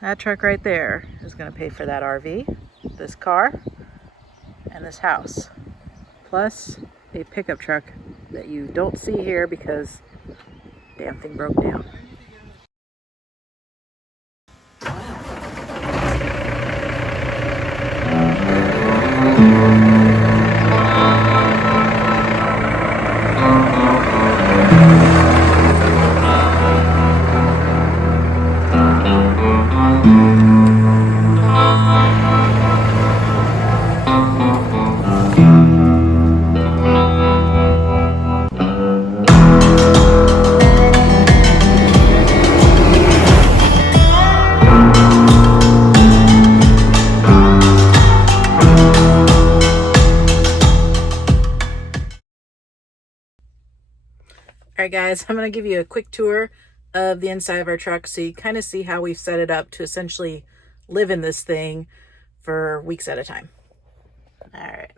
that truck right there is going to pay for that RV, this car, and this house. Plus a pickup truck that you don't see here because the damn thing broke down. Alright guys, I'm going to give you a quick tour of the inside of our truck so you kind of see how we've set it up to essentially live in this thing for weeks at a time. Alright,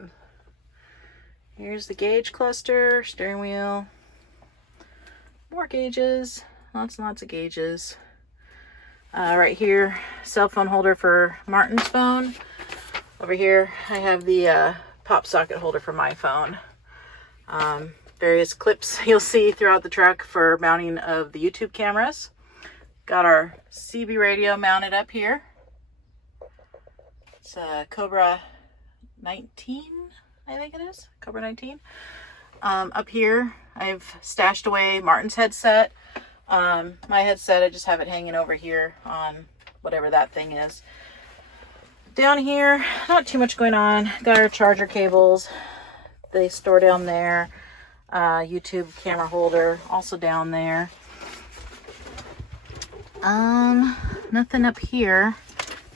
here's the gauge cluster, steering wheel, more gauges, lots and lots of gauges. Right here, cell phone holder for Martin's phone. Over here I have the pop socket holder for my phone. Various clips you'll see throughout the truck for mounting of the YouTube cameras. Got our CB radio mounted up here. It's a Cobra 19, I think it is. Cobra 19. Up here, I've stashed away Martin's headset. My headset, I just have it hanging over here on whatever that thing is. Down here, not too much going on. Got our charger cables. They store down there. YouTube camera holder also down there. Nothing up here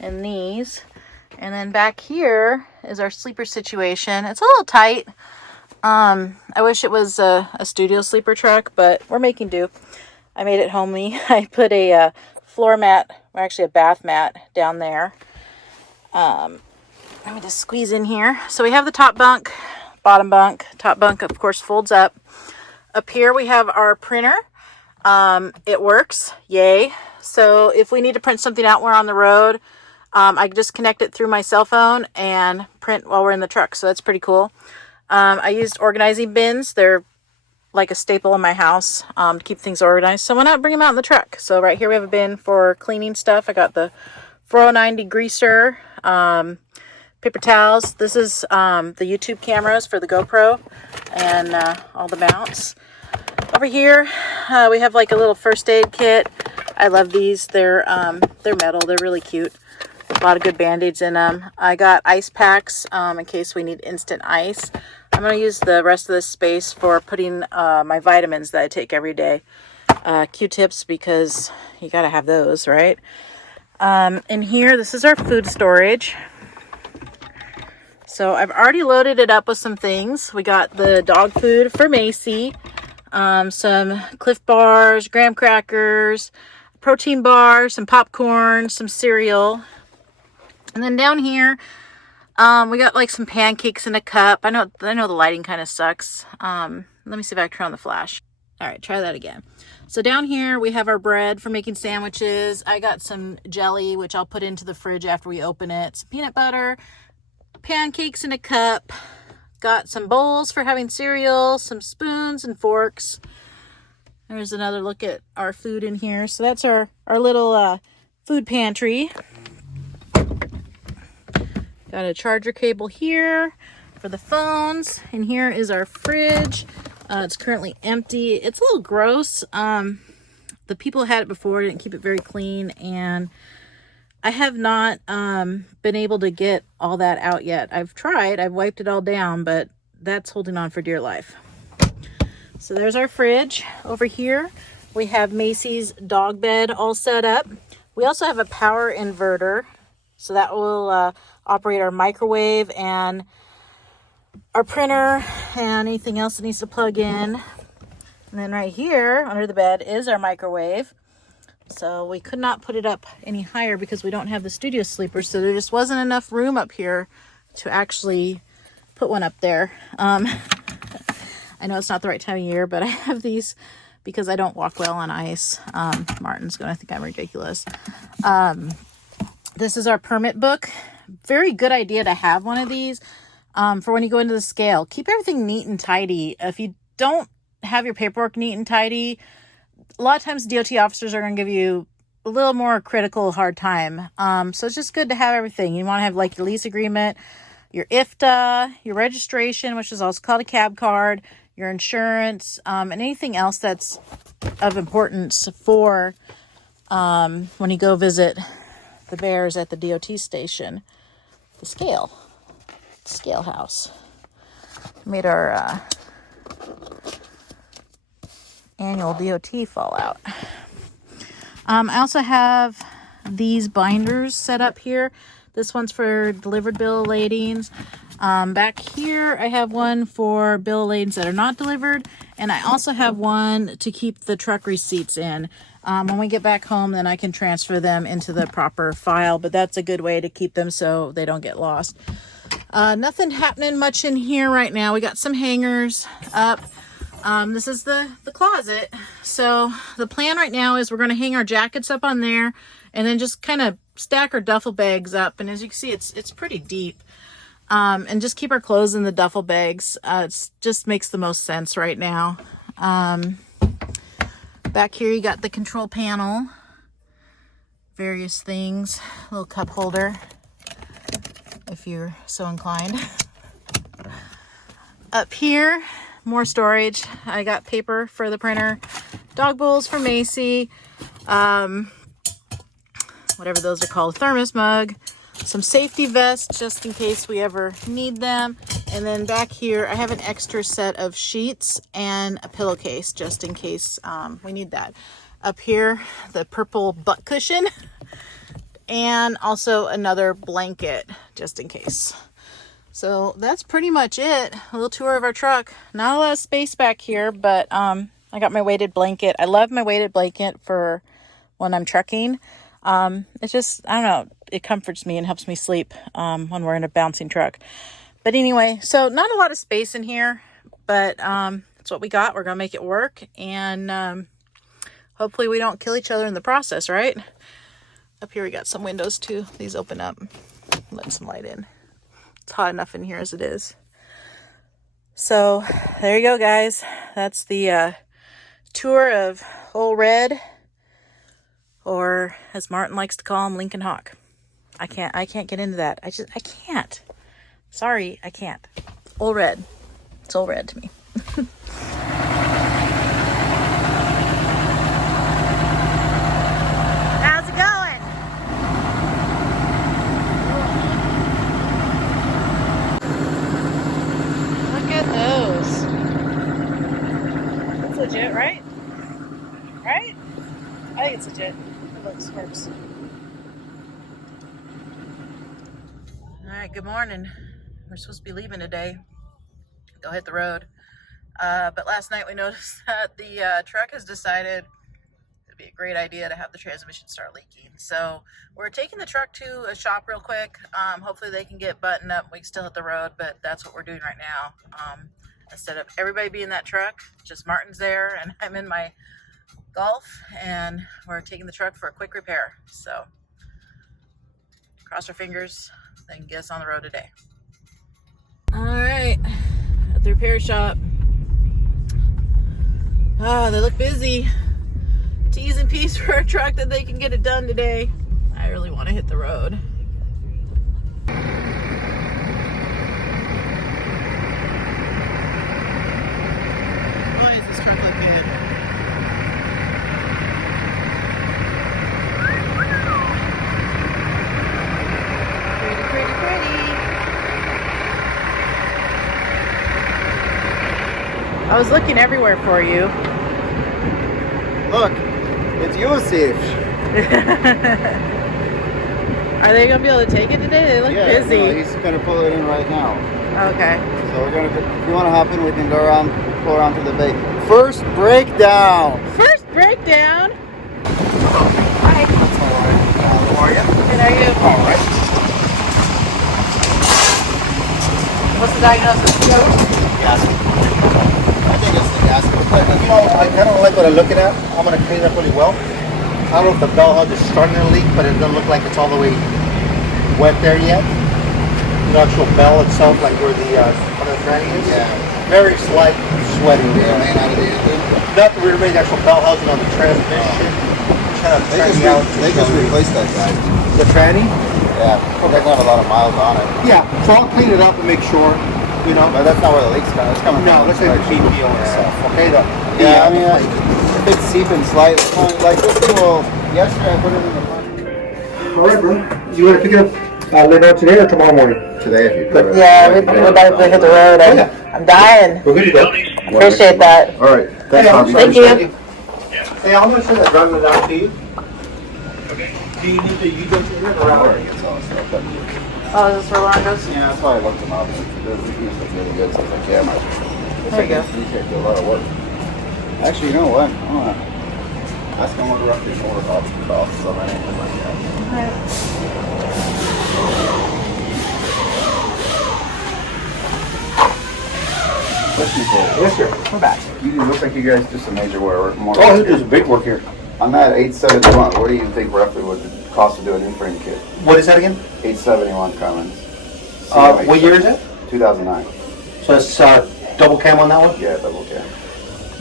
in these. And then back here is our sleeper situation. It's a little tight. I wish it was a studio sleeper truck, but we're making do. I made it homey. I put a floor mat, or actually a bath mat down there. Let me just squeeze in here. So we have the top bunk, bottom bunk. Top bunk, of course, folds up. Up here we have our printer. It works, yay. So if we need to print something out, we're on the road, I just connect it through my cell phone and print while we're in the truck. So that's pretty cool. I used organizing bins. They're like a staple in my house to keep things organized. So why not bring them out in the truck? So right here we have a bin for cleaning stuff. I got the 409 degreaser, paper towels. This is the YouTube cameras for the GoPro and all the mounts. Over here we have like a little first aid kit. I love these. They're metal. They're really cute. A lot of good band-aids in them. I got ice packs in case we need instant ice. I'm going to use the rest of this space for putting my vitamins that I take every day. Q-tips, because you got to have those, right? In here, this is our food storage. So I've already loaded it up with some things. We got the dog food for Macy, some Cliff bars, graham crackers, protein bars, some popcorn, some cereal. And then down here, we got like some pancakes in a cup. I know the lighting kind of sucks. Let me see if I can turn on the flash. All right, try that again. So down here we have our bread for making sandwiches. I got some jelly, which I'll put into the fridge after we open it. Some peanut butter, pancakes in a cup. Got some bowls for having cereal, some spoons and forks. There's another look at our food in here. So that's our little food pantry. Got a charger cable here for the phones. And here is our fridge. It's currently empty. It's a little gross. The people who had it before didn't keep it very clean. And I have not been able to get all that out yet. I've tried. I've wiped it all down. But that's holding on for dear life. So there's our fridge. Over here we have Macy's dog bed all set up. We also have a power inverter. So that will operate our microwave and our printer and anything else that needs to plug in. And then right here under the bed is our microwave. So we could not put it up any higher because we don't have the studio sleeper. So there just wasn't enough room up here to actually put one up there. I know it's not the right time of year, but I have these because I don't walk well on ice. Martin's going to think I'm ridiculous. This is our permit book. Very good idea to have one of these for when you go into the scale. Keep everything neat and tidy. If you don't have your paperwork neat and tidy, a lot of times DOT officers are going to give you a little more critical, hard time. So it's just good to have everything. You want to have like your lease agreement, your IFTA, your registration, which is also called a cab card, your insurance, and anything else that's of importance for when you go visit the bears at the DOT station. The scale house. Made our annual DOT fallout. I also have these binders set up here. This one's for delivered bill of ladings. Back here, I have one for bill of ladings that are not delivered. And I also have one to keep the truck receipts in. When we get back home, then I can transfer them into the proper file. But that's a good way to keep them so they don't get lost. Nothing happening much in here right now. We got some hangers up. This is the closet. So the plan right now is we're going to hang our jackets up on there and then just kind of stack our duffel bags up. And as you can see, it's pretty deep. And just keep our clothes in the duffel bags. It just makes the most sense right now. Back here you got the control panel, various things, a little cup holder if you're so inclined. Up here, more storage. I got paper for the printer, dog bowls for Macy, whatever those are called, thermos mug, some safety vests just in case we ever need them. And then back here, I have an extra set of sheets and a pillowcase just in case we need that. Up here, the purple butt cushion and also another blanket just in case. So that's pretty much it. A little tour of our truck. Not a lot of space back here, but I got my weighted blanket. I love my weighted blanket for when I'm trucking. It's just, I don't know, it comforts me and helps me sleep when we're in a bouncing truck. But anyway, so not a lot of space in here, but that's what we got. We're going to make it work. And hopefully we don't kill each other in the process, right? Up here we got some windows too. These open up, let some light in. It's hot enough in here as it is. So there you go, guys. That's the tour of Old Red, or as Martin likes to call him, Lincoln Hawk. I can't get into that. I can't. Sorry, I can't. Old Red. It's Old Red to me. How's it going? Look at those. That's legit, right? Right? I think it's legit. It looks works. Alright, good morning. We're supposed to be leaving today. Go hit the road. But last night we noticed that the truck has decided it'd be a great idea to have the transmission start leaking. So we're taking the truck to a shop real quick. Hopefully they can get buttoned up. We can still hit the road, but that's what we're doing right now. Instead of everybody being in that truck, just Martin's there and I'm in my Golf, and we're taking the truck for a quick repair. So cross our fingers, they can get us on the road today. All right, at the repair shop. They look busy. T's and P's for a truck that they can get it done today. I really want to hit the road. Why does this truck look good? I was looking everywhere for you. Look, it's Yusuf. Are they gonna be able to take it today? They look busy. No, he's gonna pull it in right now. Okay. So we're gonna, if you want to hop in, we can go around, pull around to the bay. First breakdown. First breakdown. Hi. How are you? Good, how are you? All right. What's the diagnosis? Gas. I think it's the gas. But, you know, I kind of like what I'm looking at. I'm gonna clean it up really well. I don't know if the bell hug is starting to leak, but it doesn't look like it's all the way wet there yet. The actual bell itself, like where the one of the tranny is. Yeah. Very slight sweating Yeah, there. man, out of the engine. Not the rear main, the actual bell housing on the transmission. Kind of tranny out. They just replaced that guy. The tranny? Yeah. Doesn't have a lot of miles on it. Yeah. So I'll clean it up and make sure. You know. But that's not where the leak's coming. It's coming No, from let's say the BPO itself. Okay. Yeah, I mean, if it's seeping slightly, like this thing will. Yesterday I put it in the front. All right, bro. You want to pick it up later on today or tomorrow morning? Today, if you could. Yeah, we're about to hit the road. I'm dying. We're good to go. Appreciate that. All right. Thanks, Bobby. Thank you. Hey, I'm going to send that driver down to you. Okay. Do you need the U-junction or out? Oh, is this where Lauren goes? Yeah, that's why I looked them up. These look really good, so I was like, yeah, my. There you go. These guys do a lot of work. Actually, you know what? I want to ask them what roughly more about so anything like that. Question for you. Yes, sir. We're back. You look like you guys do some major work. More Oh, there's big work here. on that 871, what do you think roughly would the cost to do an in-frame kit? What is that again? 871 Cummins. What year is it? 2009. So it's double cam on that one? Yeah, double cam.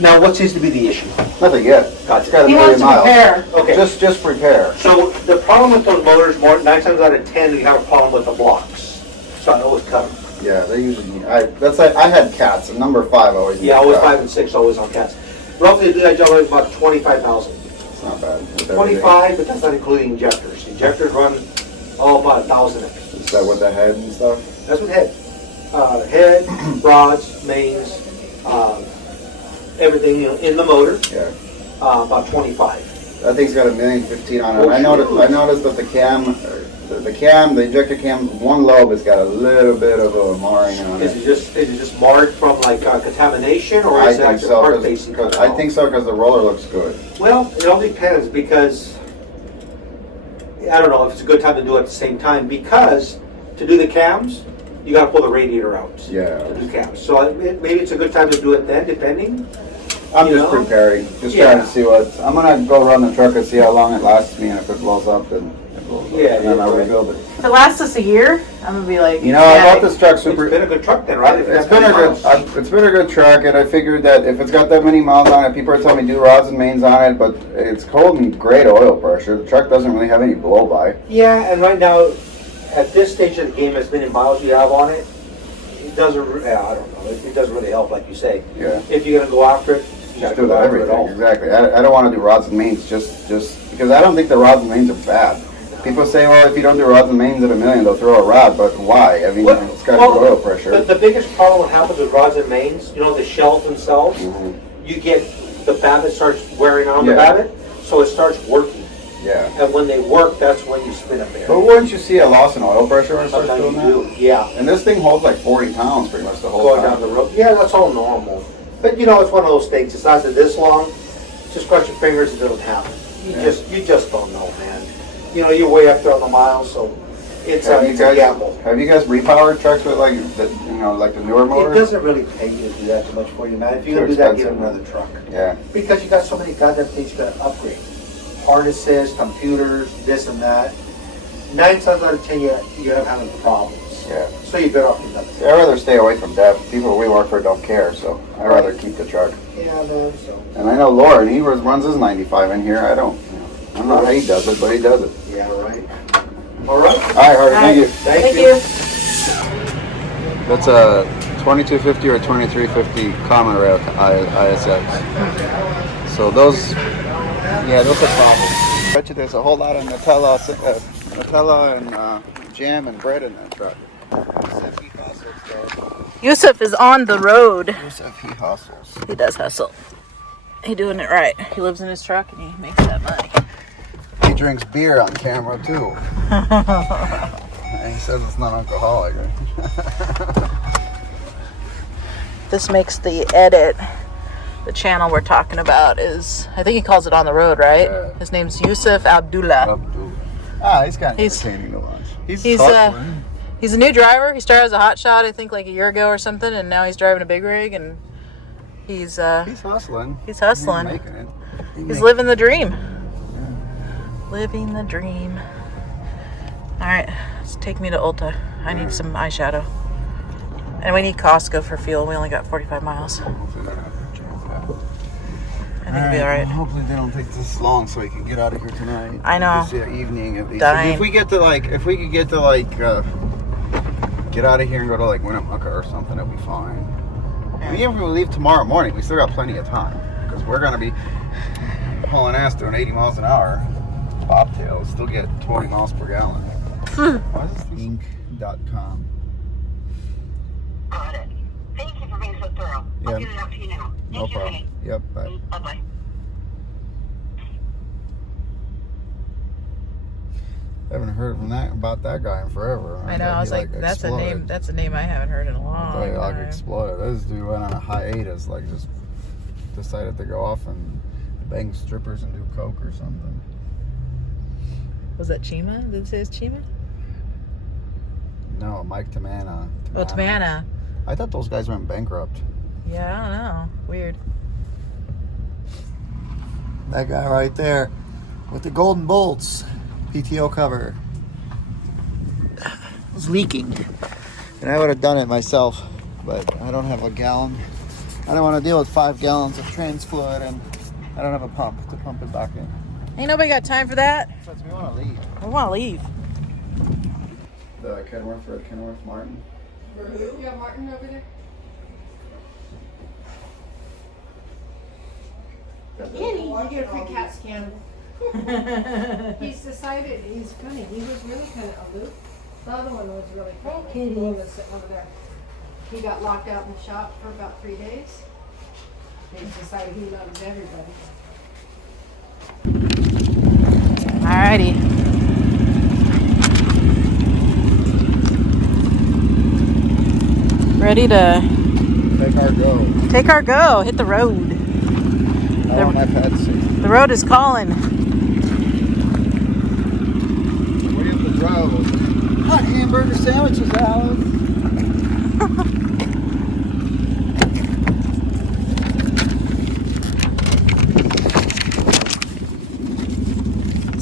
Now, what seems to be the issue? Nothing yet. It's got a He million wants to miles. prepare. Okay. Just repair. So the problem with those motors, 9 times out of 10, you have a problem with the blocks. So I always cut them. Yeah, they usually. I had cats. And number 5 always. Yeah, needs always cat. 5 and 6, always on cats. Roughly, to do that job is about 25,000. It's not bad. With everything. 25, but that's not including injectors. Injectors run about 1,000 a piece. Is that with the head and stuff? That's with head. Head, rods, mains, everything in the motor. Yeah. About 25. That thing's got 1,015,000 on it. Oh, I sure. noticed that the injector cam, one lobe has got a little bit of a marring on Is it. it just marred from like contamination, or I is it think actually so. part facing? I think so because the roller looks good. Well, it all depends because I don't know if it's a good time to do it at the same time, because to do the cams, you got to pull the radiator out. Yeah. To do cams. So maybe it's a good time to do it then, depending. I'm You just know? preparing, just Yeah. trying to see what. I'm gonna go run the truck and see how long it lasts me, and if it blows up, then it blows up. Yeah, and then yeah, I'll right. rebuild it. If it lasts us a year, I'm gonna be like, You know, I yeah, bought this truck super. It's been a good truck then, right? If It's that's been a good. miles. It's been a good truck, and I figured that if it's got that many miles on it, people are telling me do rods and mains on it, but it's holding great oil pressure. The truck doesn't really have any blow by. Yeah, and right now, at this stage of the game, as many miles you have on it, it doesn't. I don't know. It doesn't really help, like you say. Yeah. If you're gonna go after it, you Just gotta do go after it everything. all. Exactly. I don't want to do rods and mains just because I don't think the rods and mains are bad. People say, well, if you don't do rods and mains at $1 million, they'll throw a rod. But why? I mean, it's got good oil pressure. The biggest problem that happens with rods and mains, you know, the shells themselves, Mhm. you get the babbitt starts wearing on the Yeah. babbitt, so it starts working. Yeah. And when they work, that's when you spin a bear. But wouldn't you see a loss in oil pressure when it starts Sometimes doing you that? do, yeah. And this thing holds like 40 pounds pretty much the whole Going time. down the road. Yeah, that's all normal. But you know, it's one of those things. It's not this long. Just cross your fingers and it'll happen. You just don't know, man. You know, you're way up there on the miles, so it's a gamble. Have you guys repowered trucks with like the like the newer It motors? doesn't really pay you to do that too much for you, man. If you're Too gonna do that, get expensive. another truck. Yeah. Because you got so many goddamn things you gotta upgrade. Harnesses, computers, this and that. 9 times out of 10, you're having problems. Yeah. So you better off doing that. See, I'd rather stay away from death. People we work for don't care, so I'd rather keep the truck. Yeah, man, so. And I know Lauren, he runs his 95 in here. I don't. I don't know how he does it, but he does it. Yeah, right. All right. All right, Hardy, thank you. Thank you. That's a 2250 or 2350 common rail ISX. So those are problems. I bet you there's a whole lot of Nutella and jam and bread in that truck. Yusuf is on the road. He hustles. He does hustle. He doing it right. He lives in his truck and he makes that money. He drinks beer on camera too. And he says it's not alcoholic. Right? This makes the edit. The channel we're talking about is, I think he calls it On the Road, right? Yeah. His name's Yusuf Abdullah. He's kind of He's- entertaining to watch. He's hustling. he's a new driver. He started as a hotshot, I think, like a year ago or something, and now he's driving a big rig, and he's hustling. He's hustling. He's making it. He's living the dream. Living the dream. All right, let's take me to Ulta. I need some eyeshadow. And we need Costco for fuel. We only got 45 miles. Hopefully they're not gonna change that. I think it'll be all right. Hopefully they don't take this long so we can get out of here tonight. I know. This evening at least. Dying. If we could get to get out of here and go to like Winnemucca or something, it'll be fine. I mean, even if we leave tomorrow morning, we still got plenty of time because we're gonna be hauling ass doing 80 miles an hour. Bobtails still get 20 miles per gallon. Why is this ink.com? Got it. Thank you for being so thorough. Yeah. I'll get it out to you now. No Thank you, problem. honey. Yep, bye. Bye-bye. I haven't heard about that guy in forever. I know. I was like, that's a name. That's a name I haven't heard in a long time. Exploded. This dude went on a hiatus, like just decided to go off and bang strippers and do coke or something. Was that Chima? Did it say it's Chima? No, Mike Tamana. Oh, Tamana. I thought those guys went bankrupt. Yeah, I don't know. Weird. That guy right there with the golden bolts. PTO cover. It was leaking. And I would have done it myself, but I don't have a gallon. I don't want to deal with 5 gallons of trans fluid, and I don't have a pump to pump it back in. Ain't nobody got time for that. So we want to leave. We want to leave. The Kenworth Martin. You got Martin over there? Kenny, you get a free CAT scan. He's decided he's cunning. He was really kind of aloof. The other one was really cool. Kitty was sitting over there. He got locked out in the shop for about 3 days. He decided he loves everybody. Alrighty. Ready to take our go. Hit the road. Oh, my pets. The road is calling. Way up the road. Hot hamburger sandwiches, Alice.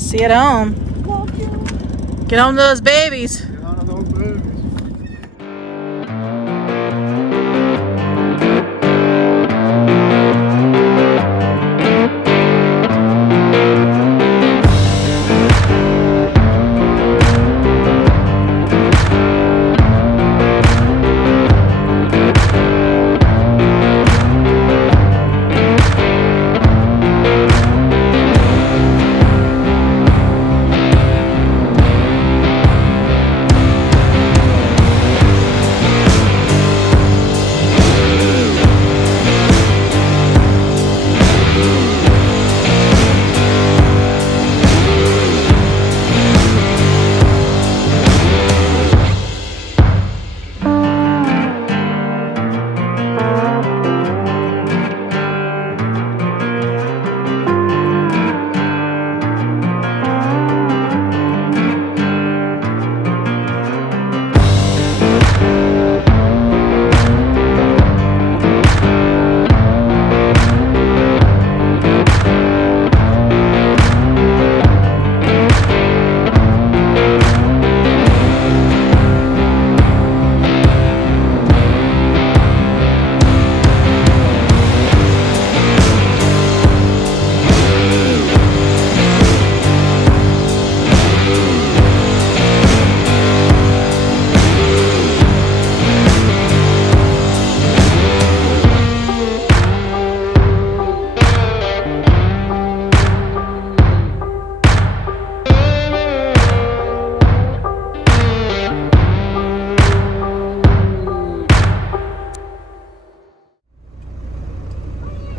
See you at home. Get home to those babies. Get on to those babies.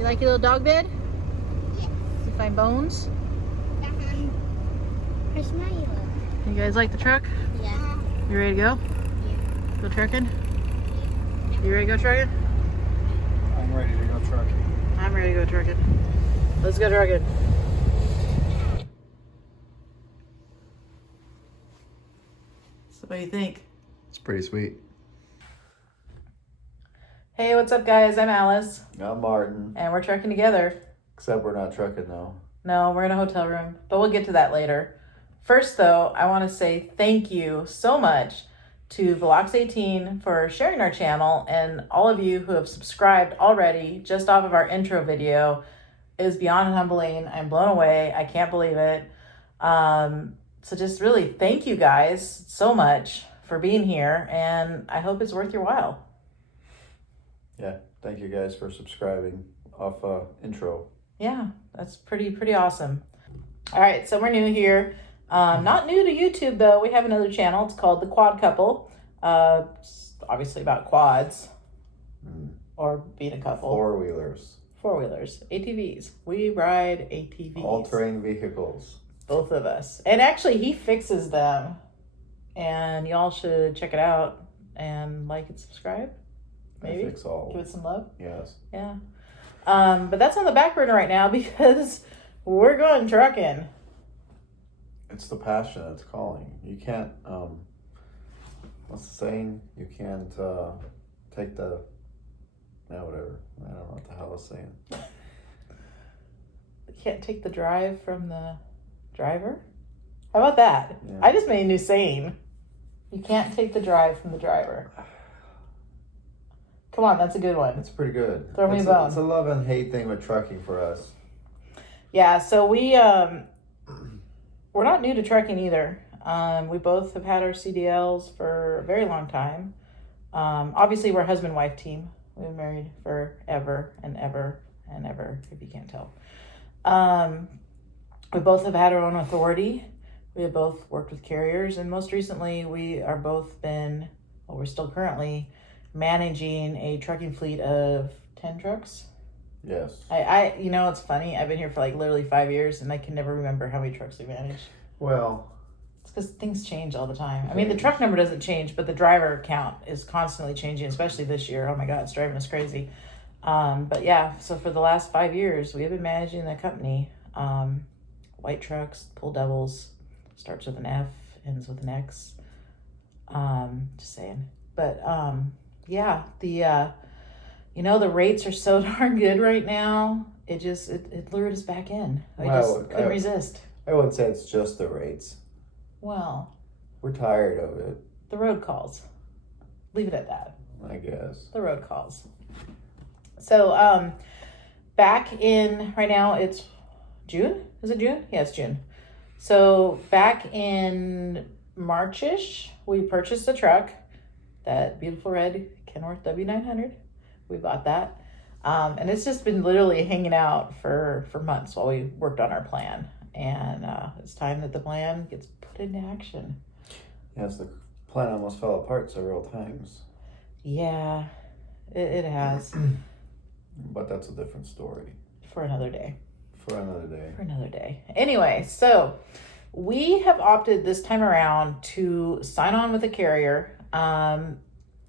Like your little dog bed? You find bones? Where's my You guys like the truck? Yeah. You ready to go? Yeah. Go trucking? You ready to go trucking? I'm ready to go trucking. I'm ready to go trucking. Let's go trucking. So what do you think? It's pretty sweet. Hey, what's up guys? I'm Alice. I'm Martin. And we're trucking together. Except we're not trucking though. No, we're in a hotel room. But we'll get to that later. First, though, I want to say thank you so much to Velox18 for sharing our channel, and all of you who have subscribed already just off of our intro video. Is beyond humbling. I'm blown away. I can't believe it. So just really thank you guys so much for being here, and I hope it's worth your while. Yeah, thank you guys for subscribing off intro. Yeah, that's pretty awesome. All right, so we're new here. Not new to YouTube though. We have another channel. It's called The Quad Couple. It's obviously about quads or being a couple. Four-wheelers, ATVs. We ride ATVs. All-terrain vehicles. Both of us. And actually, he fixes them. And y'all should check it out and like and subscribe. Maybe. I fix all. Give it some love. Yes. Yeah. But that's on the back burner right now because we're going trucking. It's the passion that's calling. You can't, what's the saying? You can't take the, whatever. I don't know what the hell I was saying. You can't take the drive from the driver? How about that? Yeah. I just made a new saying. You can't take the drive from the driver. Come on, that's a good one. It's pretty good. Throw me a bone. It's a love and hate thing with trucking for us. Yeah, so we're not new to trucking either. We both have had our CDLs for a very long time. Obviously, we're a husband-wife team. We've been married forever and ever and ever, if you can't tell. We both have had our own authority. We have both worked with carriers, and most recently, we're still currently managing a trucking fleet of 10 trucks. Yes. It's funny. I've been here for like literally 5 years, and I can never remember how many trucks we manage. Well, it's because things change all the time. I mean, the truck number doesn't change, but the driver count is constantly changing, especially this year. Oh my God, it's driving us crazy. But yeah, so for the last 5 years, we have been managing the company. White trucks, pull devils, starts with an F, ends with an X. Just saying. But yeah, the rates are so darn good right now. It lured us back in. I just couldn't resist. I wouldn't say it's just the rates. Well, We're tired of it, the road calls. Leave it at that. I guess. The road calls. So, back in, right now it's June? Is it June? Yeah, it's June. So back in March-ish, we purchased a truck, that beautiful red Kenworth W900. We bought that. And it's just been literally hanging out for months while we worked on our plan. And it's time that the plan gets put into action. Yes, the plan almost fell apart several times. Yeah, it has. But that's a different story. For another day. For another day. For another day. Anyway, so we have opted this time around to sign on with a carrier.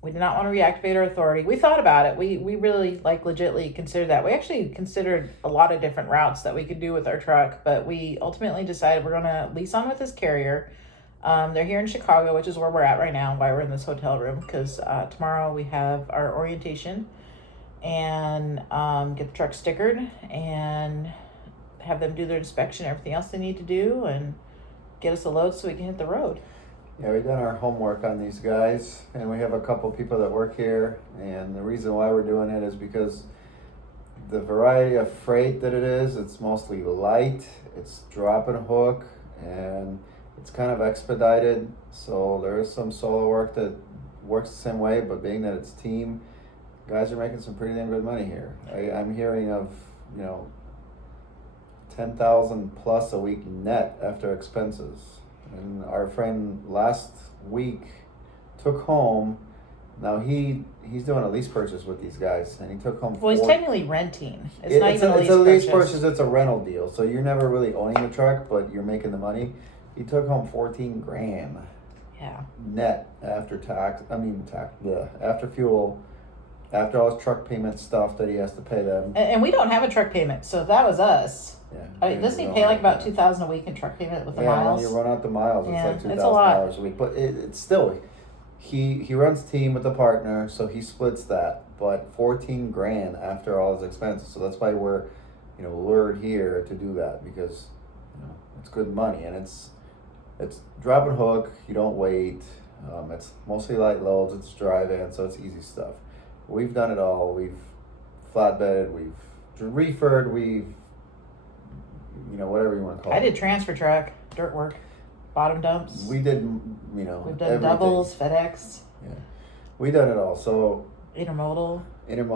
We did not want to reactivate our authority. We thought about it. We really legitly considered that. We actually considered a lot of different routes that we could do with our truck, but we ultimately decided we're going to lease on with this carrier. They're here in Chicago, which is where we're at right now, why we're in this hotel room, because tomorrow we have our orientation and get the truck stickered and have them do their inspection, everything else they need to do, and get us a load so we can hit the road. Yeah, we've done our homework on these guys, and we have a couple people that work here, and the reason why we're doing it is because the variety of freight that it is, it's mostly light, it's drop and hook, and it's kind of expedited, so there is some solo work that works the same way, but being that it's team, guys are making some pretty damn good money here. I'm hearing of, $10,000 plus a week net after expenses. And our friend last week took home, now he's doing a lease purchase with these guys, and he took home Well, he's technically renting. It's not even a lease It's a lease purchase. purchase, it's a rental deal, so you're never really owning the truck, but you're making the money. He took home $14,000 Yeah. net after after fuel, after all his truck payment stuff that he has to pay them. And we don't have a truck payment, so if that was us. Yeah. I mean, doesn't he pay like about $2,000 a week in truck payment with the when miles? you run out the miles, Yeah, it's like it's a lot. $2,000 a week. But it's still, he runs team with the partner, so he splits that. But $14,000 after all his expenses, so that's why we're, lured here to do that, because it's good money, and it's It's drop and hook. You don't wait. It's mostly light loads. It's dry van, so it's easy stuff. We've done it all. We've flatbedded. We've reeferred. We've, whatever you want to call it. I did transfer truck, dirt work, bottom dumps. We did, We've done everything. doubles, FedEx, Yeah, we done it all. So intermodal. I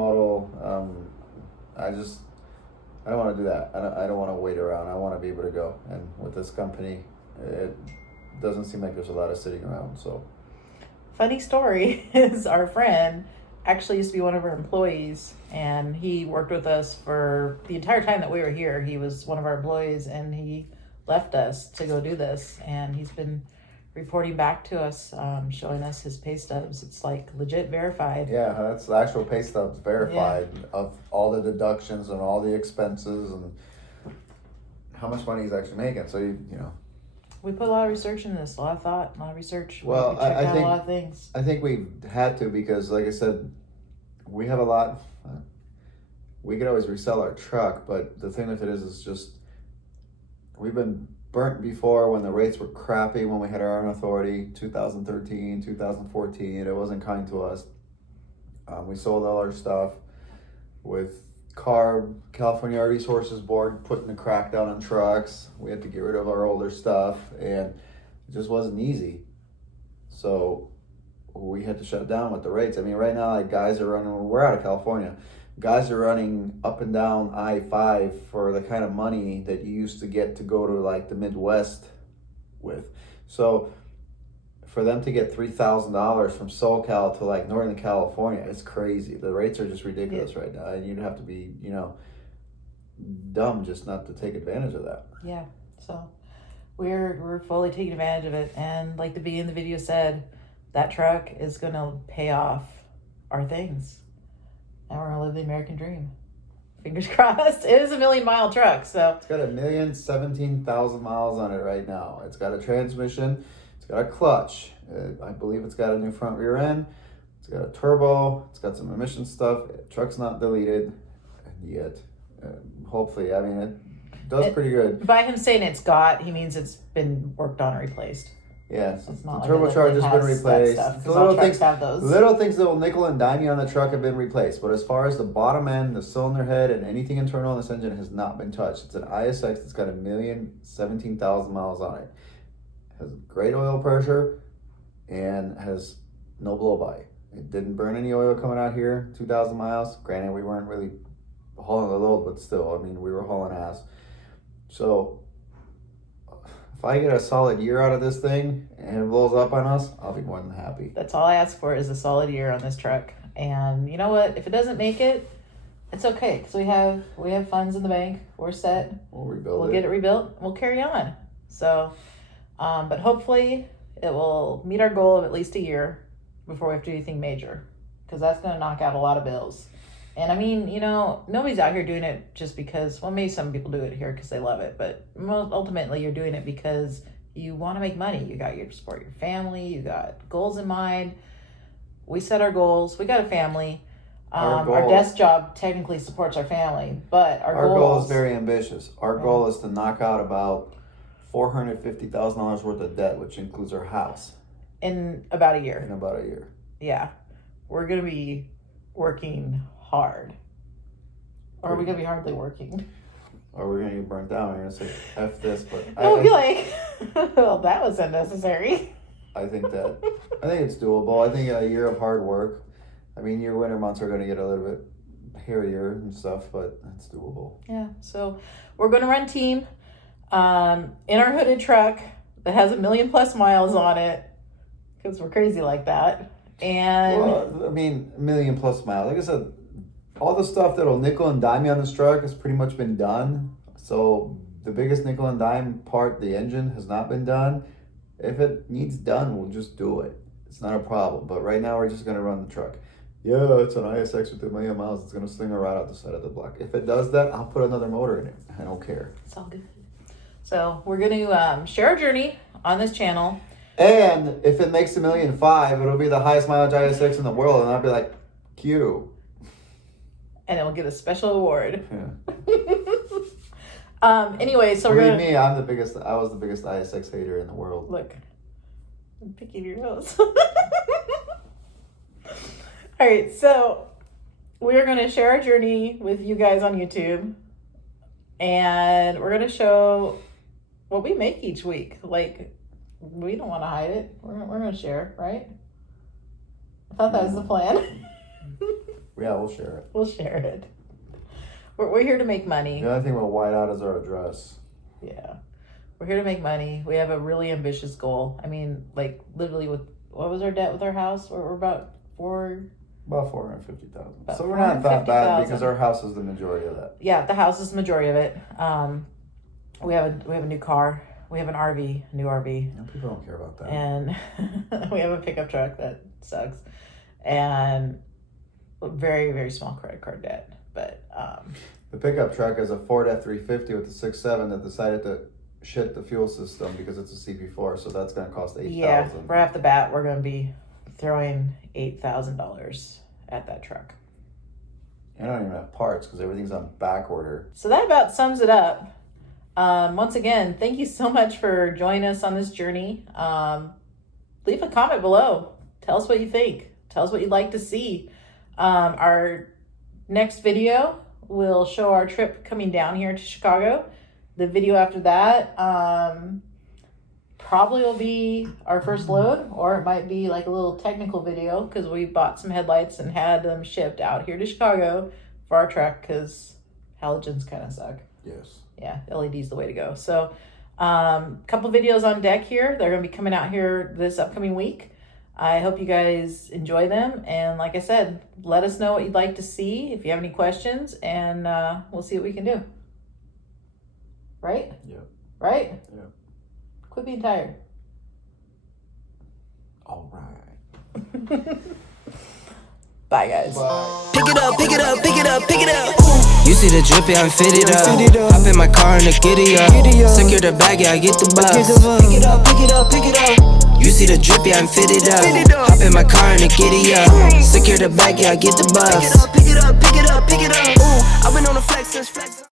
don't want to do that. I don't want to wait around. I want to be able to go. And with this company, it doesn't seem like there's a lot of sitting around. So, Funny story is our friend actually used to be one of our employees, and he worked with us for the entire time that we were here. He was one of our employees, and he left us to go do this, and he's been reporting back to us, showing us his pay stubs. It's like legit verified. yeah, that's the actual pay stubs verified of all the deductions and all the expenses and how much money he's actually making. So, We put a lot of research in this, a lot of thought, a lot of research. Well, We checked I out think- a lot of things. I think we've had to because, like I said, we have a lot. We could always resell our truck, but the thing with it is just we've been burnt before when the rates were crappy when we had our own authority, 2013, 2014. It wasn't kind to us. We sold all our stuff with CARB, California Resources Board, putting the crackdown on trucks. We had to get rid of our older stuff, and it just wasn't easy. So we had to shut down with the rates. I mean, right now, like guys are running, we're out of California. Guys are running up and down I-5 for the kind of money that you used to get to go to like the Midwest with. So for them to get $3,000 from SoCal to like Northern California, it's crazy. The rates are just ridiculous right now, and you'd have to be, dumb just not to take advantage of that. Yeah, so we're fully taking advantage of it, and like the beginning of the video said, that truck is gonna pay off our things. Now we're gonna live the American dream. Fingers crossed. It is a 1,000,000-mile truck, so It's got 1,017,000 miles on it right now. It's got a transmission. It's got a clutch. I believe it's got a new front rear end. It's got a turbo. It's got some emission stuff. Truck's not deleted yet. Hopefully, I mean, it does pretty good. by him saying he means it's been worked on or replaced. Yeah, It's the not like turbocharge it has been has that replaced. stuff, 'cause The all little trucks things, have those. little things that will nickel and dime you on the truck have been replaced. But as far as the bottom end, the cylinder head, and anything internal in this engine has not been touched. It's an ISX that's got 1,017,000 miles on it. Has great oil pressure and has no blow by. It didn't burn any oil coming out here. 2,000 miles. Granted, we weren't really hauling the load, but still, I mean, we were hauling ass. So if I get a solid year out of this thing and it blows up on us, I'll be more than happy. That's all I ask for is a solid year on this truck. And you know what? If it doesn't make it, it's okay, because we have funds in the bank. We're set. We'll rebuild We'll it. get it rebuilt. We'll carry on. So, but hopefully it will meet our goal of at least a year before we have to do anything major, because that's going to knock out a lot of bills. And I mean, nobody's out here doing it just because, well, maybe some people do it here because they love it, but ultimately you're doing it because you want to make money. You got your support your family. You got goals in mind. We set our goals. We got a family. Our desk job technically supports our family, but our goal is very ambitious. Our goal is to knock out about $450,000 worth of debt, which includes our house, in about a year. in about a year. Yeah, we're gonna be working hard, or are we gonna be hardly working? Or we're gonna get burnt down. We're gonna say F this, but We'll be like, well, that was unnecessary. I think it's doable. I think a year of hard work. I mean, your winter months are gonna get a little bit hairier and stuff, but it's doable. Yeah, so we're gonna run team in our hooded truck that has 1,000,000+ miles on it, because we're crazy like that. And Well, I mean, 1,000,000+ miles. Like I said, all the stuff that'll nickel and dime you on this truck has pretty much been done. So the biggest nickel and dime part, the engine, has not been done. If it needs done, we'll just do it. It's not a problem. But right now, we're just gonna run the truck. Yeah, it's an ISX with 1,000,000 miles. It's gonna sling right out the side of the block. If it does that, I'll put another motor in it. I don't care. it's all good. So we're gonna share our journey on this channel. And if it makes 1,500,000, it'll be the highest mileage ISX in the world, and I'll be like, Q. And it will get a special award. Yeah. Anyway, so we're Believe gonna me, I was the biggest ISX hater in the world. look. I'm picking your nose. All right, so we're gonna share our journey with you guys on YouTube, and we're gonna show what we make each week. Like, we don't want to hide it. We're gonna share, right? I thought that was the plan. Yeah, we'll share it. We'll share it. We're here to make money. The only thing we'll white out is our address. Yeah. We're here to make money. We have a really ambitious goal. I mean, like, literally, with what was our debt with our house? We're about About 450,000. About So we're not that bad 450,000. because our house is the majority of that. Yeah, the house is the majority of it. We have a new car. We have an RV, a new RV, And people don't care about that. and we have a pickup truck that sucks, and very, very small credit card debt. But The pickup truck is a Ford F-350 with a 6.7 that decided to shit the fuel system because it's a CP4, so that's going to cost $8,000. yeah, right off the bat, we're going to be throwing $8,000 at that truck. I don't even have parts because everything's on back order. So that about sums it up. Once again, thank you so much for joining us on this journey. Leave a comment below. Tell us what you think. Tell us what you'd like to see. Our next video will show our trip coming down here to Chicago. The video after that probably will be our first load, or it might be like a little technical video because we bought some headlights and had them shipped out here to Chicago for our truck because halogens kind of suck. Yes. Yeah, LED's the way to go. So couple videos on deck here. They're going to be coming out here this upcoming week. I hope you guys enjoy them. And like I said, let us know what you'd like to see if you have any questions, and we'll see what we can do. Right? Yeah. Right? Yeah. Quit being tired. All right. Bye, guys. Pick it up, pick it up, pick it up, pick it up. You see the drip, yeah, I'm fitted up. Hop in my car and the giddy up. Secure the bag, yeah, I get the bus. Pick it up, pick it up, pick it up. You see the drip, yeah, I'm fitted up. Hop in my car and the giddy up. Secure the bag, yeah, I get the bus. Pick it up, pick it up, pick it up, pick it up. I've been on the flex since flex.